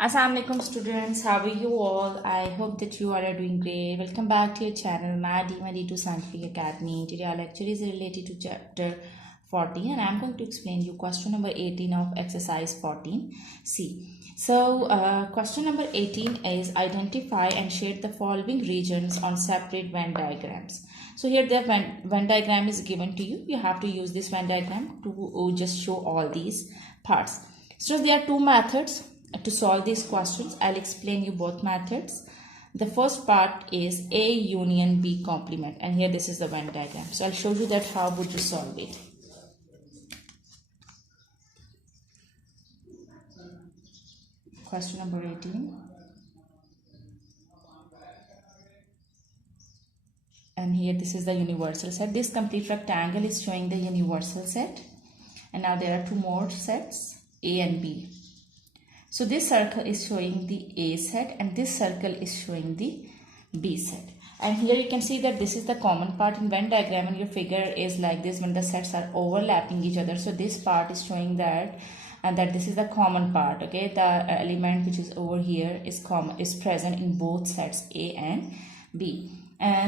Assalamualaikum students, how are you all? I hope that you all are doing great. Welcome back to your channel, my D2 Scientific Academy. Today our lecture is related to chapter 14 and I'm going to explain you question number 18 of exercise 14C. So question number 18 is identify and shade the following regions on separate Venn diagrams. So here the Venn diagram is given to you. You have to use this Venn diagram to just show all these parts. So there are two methods to solve these questions. I'll explain you both methods. The first part is A union B complement, and here this is the Venn diagram. So I'll show you that how would you solve it. Question number 18. And here this is the universal set. This complete rectangle is showing the universal set. And now there are two more sets, A and B. So this circle is showing the A set and this circle is showing the B set. And here you can see that this is the common part in Venn diagram, and your figure is like this when the sets are overlapping each other. So this part is showing that and that this is the common part. Okay, the element which is over here is present in both sets A and B.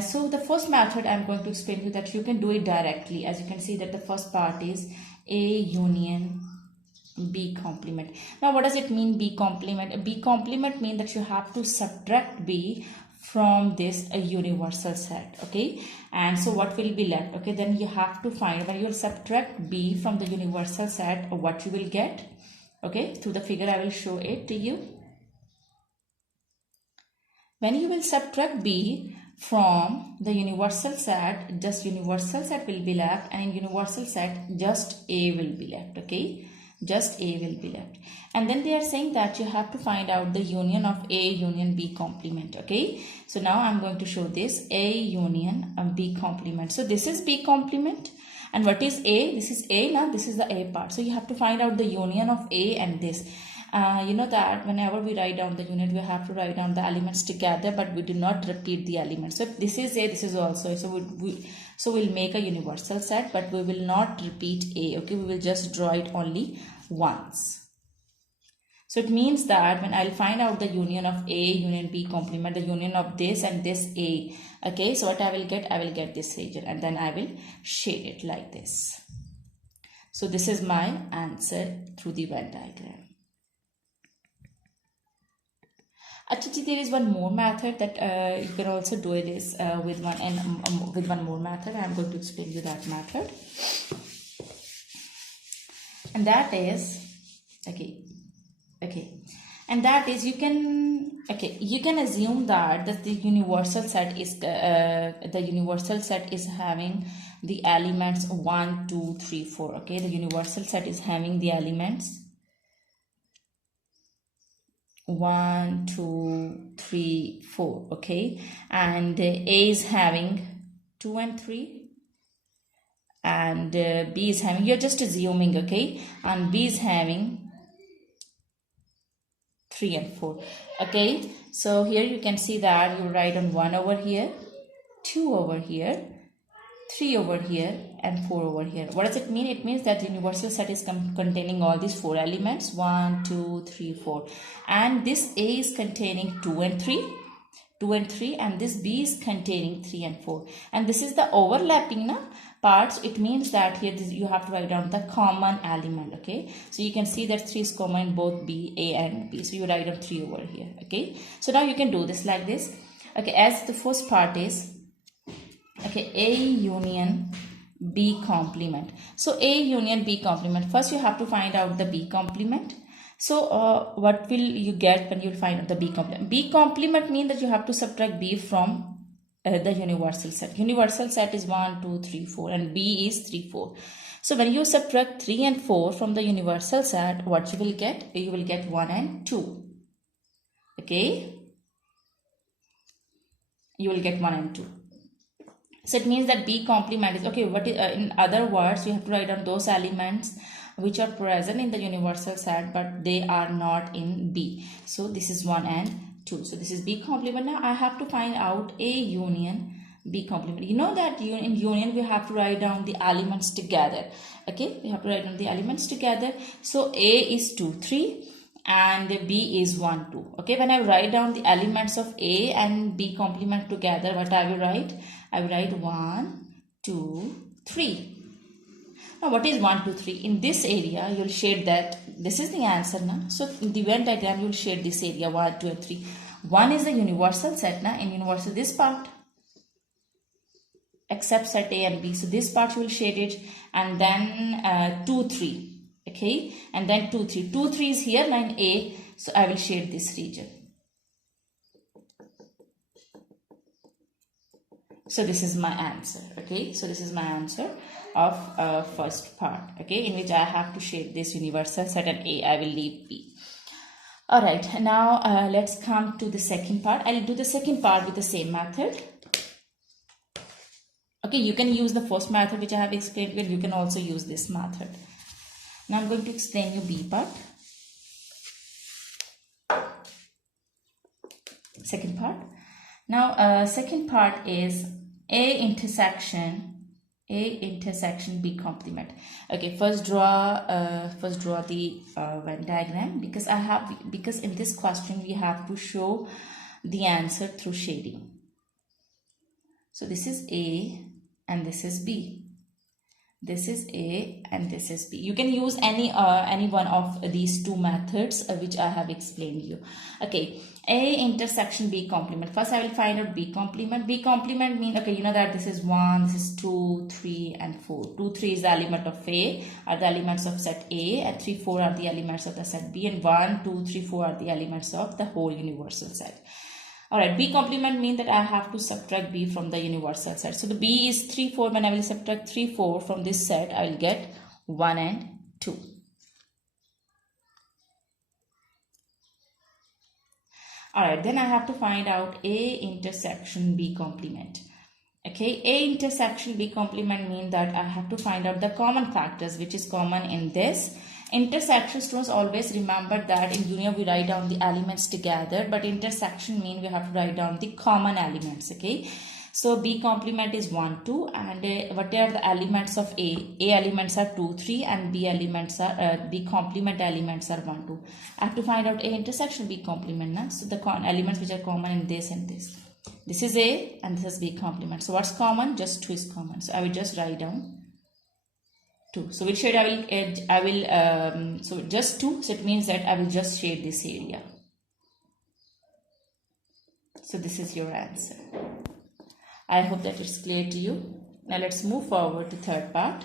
So the first method I'm going to explain to you that you can do it directly. As you can see that the first part is A union B complement. Now what does it mean B complement? A B complement means that you have to subtract B from this a universal set. Okay, and so what will be left? Okay, then you have to find, when you subtract B from the universal set, what you will get. Okay, through the figure I will show it to you. When you will subtract B from the universal set, just universal set will be left, and in universal set just A will be left. Okay, just A will be left. And then they are saying that you have to find out the union of A union B complement. Okay, so now I'm going to show this A union B complement. So this is B complement, and what is A? This is A. Now this is the A part, so you have to find out the union of A and this. You know that whenever we write down the unit, we have to write down the elements together, but we do not repeat the elements. So if this is A, this is also. So we'll make a universal set, but we will not repeat A. Okay, we will just draw it only once. So it means that when I'll find out the union of A union B complement, the union of this and this A. Okay, so what I will get this region, and then I will shade it like this. So this is my answer through the Venn diagram. Actually, there is one more method that you can also do it is with one more method. I am going to explain you that method, and that is and that is you can assume that the universal set is having the elements 1, 2, 3, 4. Okay, the universal set is having the elements 1, 2, 3, 4. Okay, and A is having 2 and 3, and B is having, you're just assuming, okay, and B is having 3 and 4. Okay, so here you can see that you write on 1 over here, 2 over here, 3 over here, and 4 over here. What does it mean? It means that the universal set is containing all these 4 elements, 1, 2, 3, 4, and this A is containing 2 and 3, and this B is containing 3 and 4, and this is the overlapping parts. It means that here you have to write down the common element. Okay, so you can see that 3 is common in both B, A and B, so you write down 3 over here. Okay, so now you can do this like this. Okay, as the first part is A union B complement. So A union B complement, first you have to find out the B complement. So what will you get when you find out the B complement? B complement means that you have to subtract B from the universal set. Universal set is 1, 2, 3, 4, and B is 3, 4. So when you subtract 3 and 4 from the universal set, what you will get? You will get 1 and 2. Okay, you will get 1 and 2. So it means that B complement is, okay, what is, in other words, you have to write down those elements which are present in the universal set, but they are not in B. So this is 1 and 2. So this is B complement. Now I have to find out A union B complement. You know that in union we have to write down the elements together. Okay, we have to write down the elements together. So A is 2, 3. and B is 1, 2. Okay, when I write down the elements of A and B complement together, what I will write? I will write 1, 2, 3. Now what is 1, 2, 3? In this area, you will shade that. This is the answer now. So in the Venn diagram, you will shade this area 1, 2, and 3. 1 is the universal set now. In universal, this part, except set A and B. So this part you will shade it, and then 2, 3. Okay, and then 2, 3. 2, 3 is here now in A. So I will shade this region. So this is my answer. Okay, so this is my answer of first part. Okay, in which I have to shade this universal set, and A I will leave B. Alright, now let's come to the second part. I'll do the second part with the same method. Okay, you can use the first method which I have explained, but you can also use this method. Now I'm going to explain you B part. Second part. Now second part is A intersection B complement. Okay, first draw the Venn diagram, because in this question we have to show the answer through shading. So this is A and this is B. This is A and this is B. You can use any one of these two methods which I have explained you. Okay, A intersection B complement. First I will find out B complement. B complement mean, okay, you know that this is 1, this is 2, 3 and 4. 2, 3 is the element of A, are the elements of set A, and 3, 4 are the elements of the set B, and 1, 2, 3, 4 are the elements of the whole universal set. Alright, B complement means that I have to subtract B from the universal set. So the B is 3, 4. When I will subtract 3, 4 from this set, I will get 1 and 2. Alright, then I have to find out A intersection B complement. Okay, A intersection B complement means that I have to find out the common factors which is common in this. Intersection, students, always remember that in Junior we write down the elements together, but intersection means we have to write down the common elements. Okay, so B complement is 1, 2, and what are the elements of A? A elements are 2, 3, and B elements are B complement elements are 1, 2. I have to find out A intersection B complement now. So the elements which are common in this and this. This is A and this is B complement. So what's common? Just 2 is common. So I will just write down 2. So which shade I will so just 2. So it means that I will just shade this area. So this is your answer. I hope that it's clear to you. Now let's move forward to third part.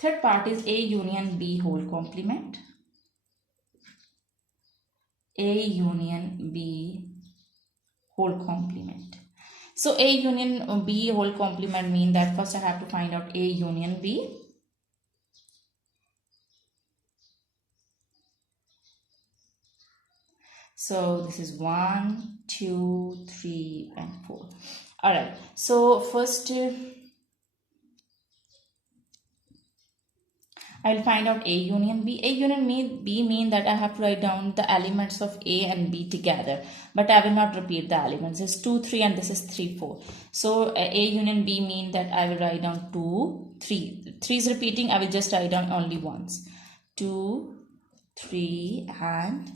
Third part is A union B whole complement. A union B whole complement. So A union B whole complement mean that first I have to find out A union B. So this is 1, 2, 3 and 4. Alright, so first I will find out A union B. A union B mean that I have to write down the elements of A and B together, but I will not repeat the elements. This is 2, 3 and this is 3, 4. So A union B mean that I will write down 2, 3. 3 is repeating, I will just write down only once. 2, 3 and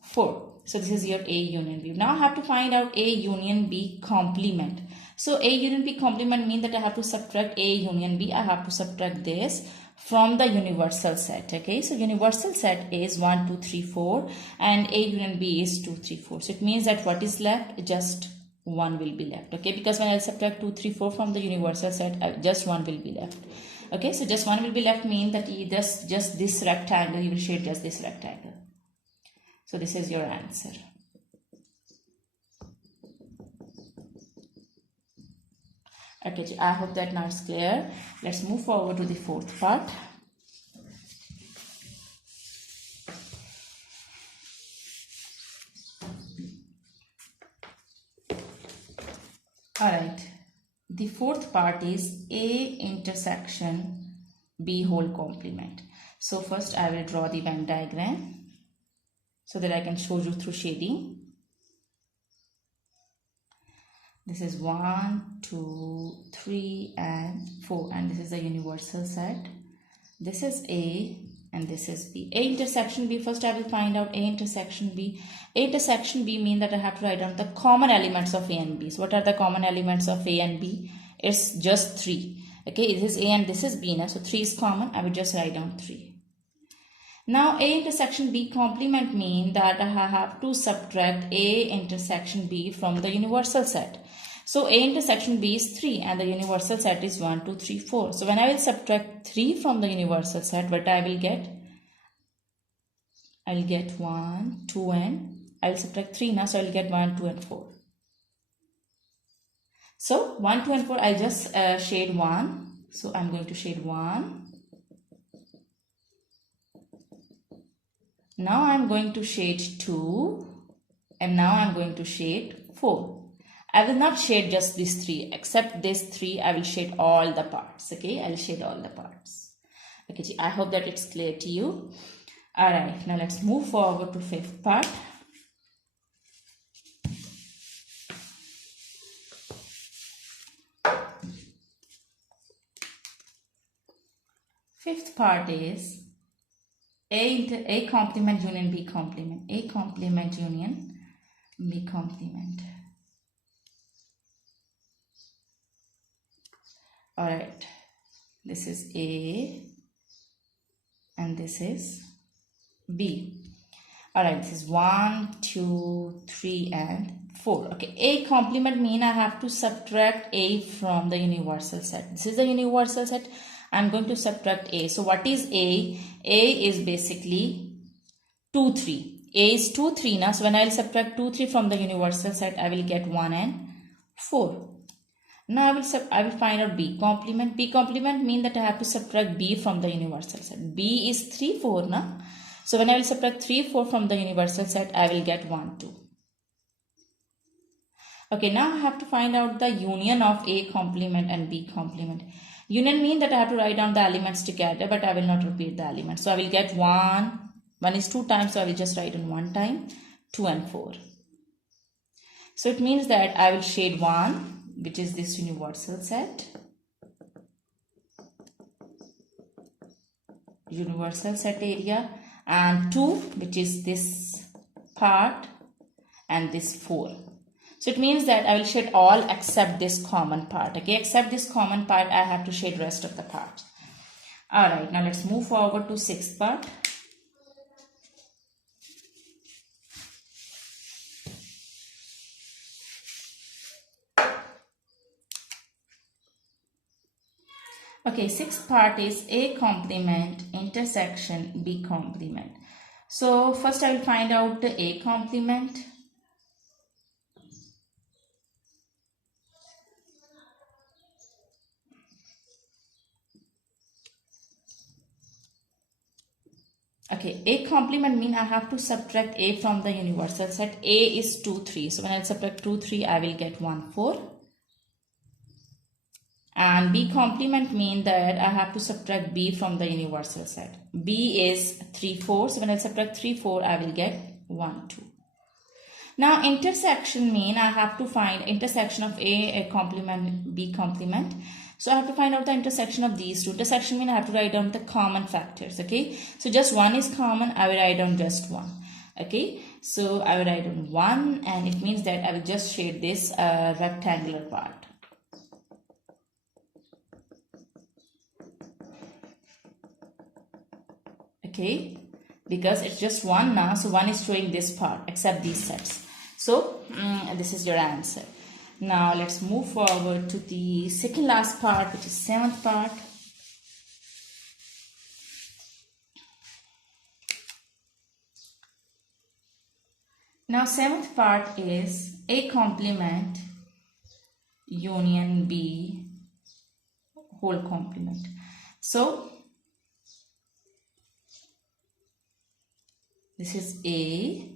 4. So this is your A union B. Now I have to find out A union B complement. So A union B complement mean that I have to subtract A union B. I have to subtract this from the universal set. Okay, so universal set is 1, 2, 3, 4 and A union B is 2, 3, 4. So it means that what is left? Just 1 will be left. Okay, because when I subtract 2, 3, 4 from the universal set, just 1 will be left. Okay, so just 1 will be left mean that just this rectangle, you will shade just this rectangle. So this is your answer. Okay, I hope that now it's clear. Let's move forward to the fourth part. Alright, the fourth part is A intersection B whole complement. So first I will draw the Venn diagram so that I can show you through shading. This is 1, 2, 3 and 4, and this is the universal set. This is A and this is B. A intersection B, first I will find out A intersection B. A intersection B mean that I have to write down the common elements of A and B. So what are the common elements of A and B? It's just 3. Okay, this is A and this is B now. So 3 is common. I will just write down 3. Now A intersection B complement mean that I have to subtract A intersection B from the universal set. So A intersection B is 3 and the universal set is 1, 2, 3, 4. So when I will subtract 3 from the universal set, what I will get? I will get 1, 2 and I will subtract 3 now. So I will get 1, 2 and 4. So 1, 2 and 4 I'll just shade 1. So I'm going to shade 1. Now I'm going to shade 2 and now I'm going to shade 4. I will not shade just these 3, except these 3 I will shade all the parts. Okay, I will shade all the parts. Okay, I hope that it's clear to you. Alright, now let's move forward to 5th part. Fifth part is A complement union B complement. A complement union B complement. Alright, this is A and this is B. Alright, this is 1, 2, 3 and 4. Okay, A complement mean I have to subtract A from the universal set. This is the universal set. I'm going to subtract A. So what is A? A is basically 2, 3. A is 2, 3 now. So when I will subtract 2, 3 from the universal set, I will get 1 and 4. Now I will find out B complement. B complement mean that I have to subtract B from the universal set. B is 3, 4 now. So when I will subtract 3, 4 from the universal set, I will get 1, 2. Okay, now I have to find out the union of A complement and B complement. Union mean that I have to write down the elements together, but I will not repeat the elements. So I will get 1. 1 is 2 times, so I will just write in 1 time, 2 and 4. So it means that I will shade 1, which is this universal set. Universal set area. And 2, which is this part, and this 4. So it means that I will shade all except this common part. Okay, except this common part, I have to shade rest of the parts. Alright, now let's move forward to 6th part. Okay, 6th part is A complement intersection B complement. So first I will find out the A complement. Okay, A complement mean I have to subtract A from the universal set. A is 2, 3. So when I subtract 2, 3, I will get 1, 4. And B complement mean that I have to subtract B from the universal set. B is 3, 4. So when I subtract 3, 4, I will get 1, 2. Now intersection mean I have to find intersection of A complement, B complement. So I have to find out the intersection of these two. Intersection mean I have to write down the common factors. Okay. So just 1 is common. I will write down just 1. Okay. So I will write down 1 and it means that I will just shade this rectangular part. Okay, because it's just 1 now, so 1 is showing this part except these sets. So this is your answer. Now let's move forward to the second last part, which is 7th part. Now 7th part is A complement union B whole complement. So this is A,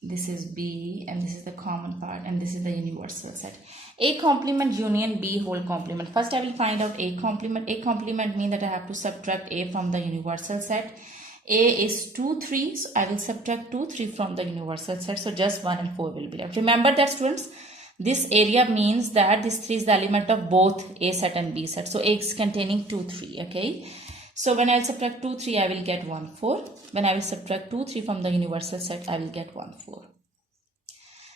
this is B, and this is the common part, and this is the universal set. A complement union B whole complement. First I will find out A complement. A complement means that I have to subtract A from the universal set. A is 2, 3. So I will subtract 2, 3 from the universal set. So just 1 and 4 will be left. Remember that, students, this area means that this 3 is the element of both A set and B set. So A is containing 2, 3. Okay. So when I will subtract 2, 3, I will get 1, 4. When I will subtract 2, 3 from the universal set, I will get 1, 4.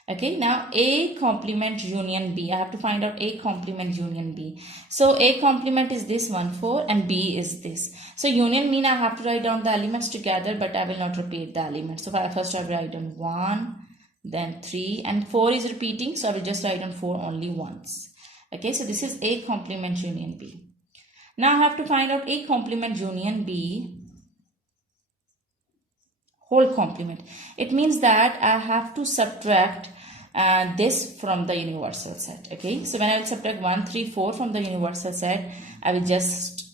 Okay, now A complement union B. I have to find out A complement union B. So A complement is this 1, 4 and B is this. So union mean I have to write down the elements together, but I will not repeat the elements. So first I will write down 1, then 3 and 4 is repeating. So I will just write down 4 only once. Okay, so this is A complement union B. Now I have to find out A complement union B whole complement. It means that I have to subtract this from the universal set. Okay, so when I will subtract 1, 3, 4 from the universal set, I will just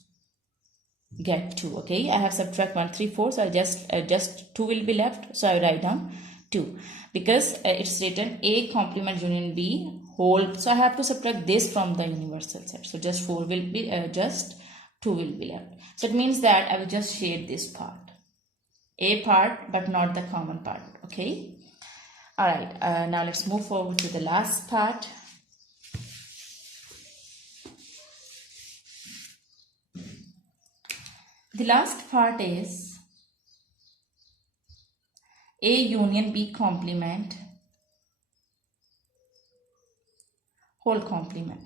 get 2. Okay, I have subtract 1, 3, 4, so I just 2 will be left. So I write down 2 because it's written A complement union B whole. So I have to subtract this from the universal set. So just 4 will be just 2 will be left. So it means that I will just shade this part. A part but not the common part. Okay, alright, now let's move forward to the last part. The last part is A union B complement whole complement.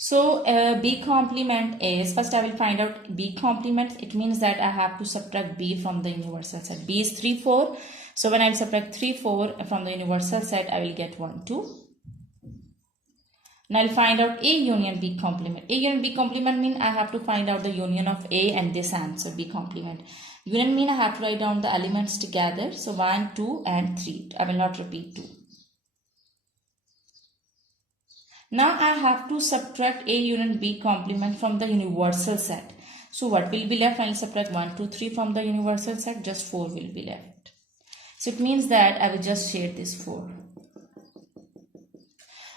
So B complement is, first I will find out B complement. It means that I have to subtract B from the universal set. B is 3, 4. So when I subtract 3, 4 from the universal set, I will get 1, 2. Now I'll find out A union B complement. A union B complement mean I have to find out the union of A and this answer B complement. Union mean I have to write down the elements together. So 1, 2 and 3. I will not repeat 2. Now I have to subtract A union B complement from the universal set. So what will be left? I will subtract 1, 2, 3 from the universal set. Just 4 will be left. So it means that I will just shade this 4.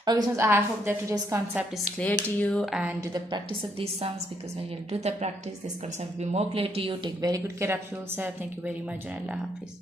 Okay, so I hope that today's concept is clear to you, and do the practice of these sums, because when you do the practice, this concept will be more clear to you. Take very good care of yourself. Thank you very much, and Allah Hafiz.